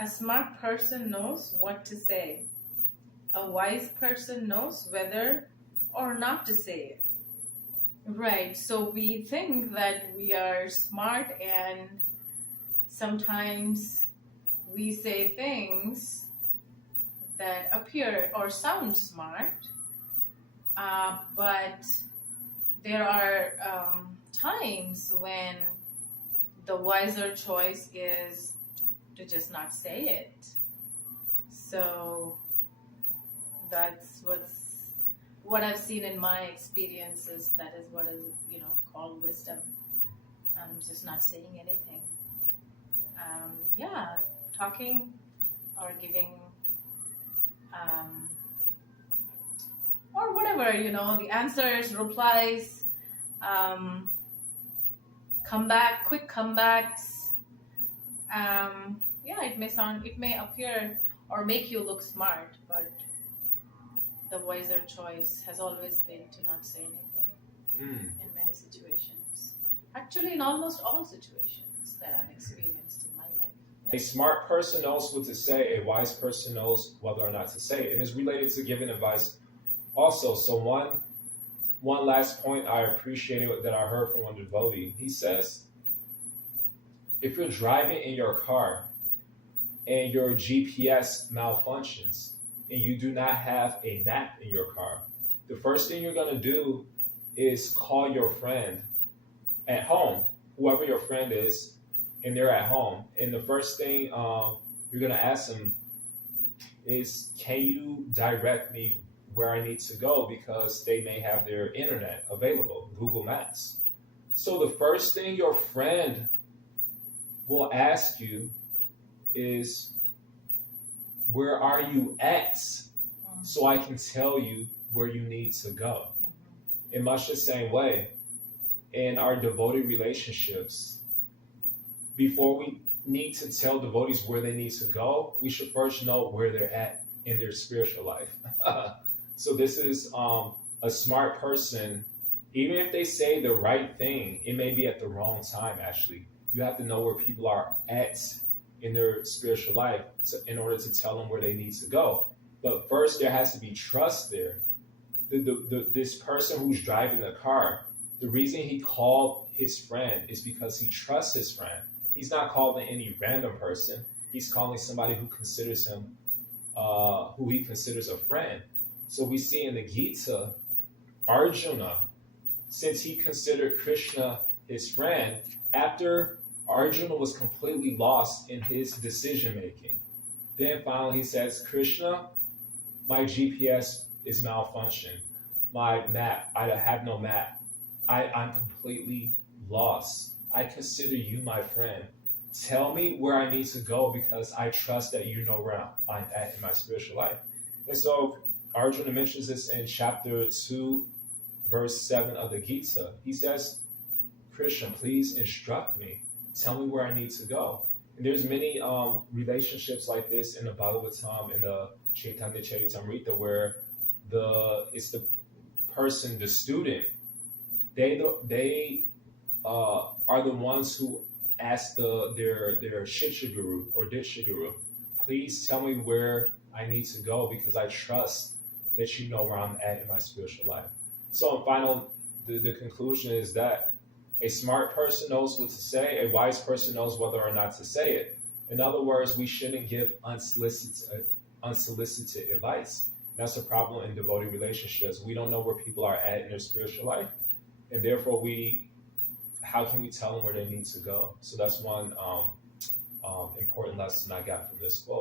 A smart person knows what to say. A wise person knows whether or not to say it. Right, so we think that we are smart, and sometimes we say things that appear or sound smart, but there are times when the wiser choice is to just not say it. So that's what I've seen in my experiences. That is what is called wisdom. Just not saying anything. Talking or giving or whatever, the answers, replies, quick comebacks. It may appear or make you look smart, but the wiser choice has always been to not say anything in many situations. Actually, in almost all situations that I've experienced in my life. A smart person knows what to say. A wise person knows whether or not to say it. And it's related to giving advice also. So one last point I appreciated that I heard from one devotee. He says, if you're driving in your car and your GPS malfunctions and you do not have a map in your car, the first thing you're going to do is call your friend at home, whoever your friend is, and they're at home. And the first thing you're going to ask them is, can you direct me where I need to go? Because they may have their internet available, Google Maps. So the first thing your friend will ask you is, where are you at? So I can tell you where you need to go. In much the same way, in our devotee relationships, before we need to tell devotees where they need to go, we should first know where they're at in their spiritual life. So this is a smart person. Even if they say the right thing, it may be at the wrong time, actually. You have to know where people are at in their spiritual life in order to tell them where they need to go. But first, there has to be trust there. This person who's driving the car, the reason he called his friend is because he trusts his friend. He's not calling any random person. He's calling somebody who considers him, who he considers a friend. So we see in the Gita, Arjuna, since he considered Krishna his friend, after Arjuna was completely lost in his decision making, then finally he says, Krishna, my GPS is malfunctioned. My map, I have no map. I'm completely lost. I consider you my friend. Tell me where I need to go because I trust that you know where I'm at in my spiritual life. And so Arjuna mentions this in chapter 2, verse 7 of the Gita. He says, Krishna, please instruct me. Tell me where I need to go. And there's many relationships like this in the Bhagavatam, in the Chaitanya Charitamrita, where it's the person, the student, they are the ones who ask their Shiksha Guru or Diksha Guru, please tell me where I need to go because I trust that you know where I'm at in my spiritual life. So in final, the conclusion is that a smart person knows what to say, a wise person knows whether or not to say it. In other words, we shouldn't give unsolicited advice. That's a problem in devotee relationships. We don't know where people are at in their spiritual life, and therefore how can we tell them where they need to go? So that's one important lesson I got from this quote.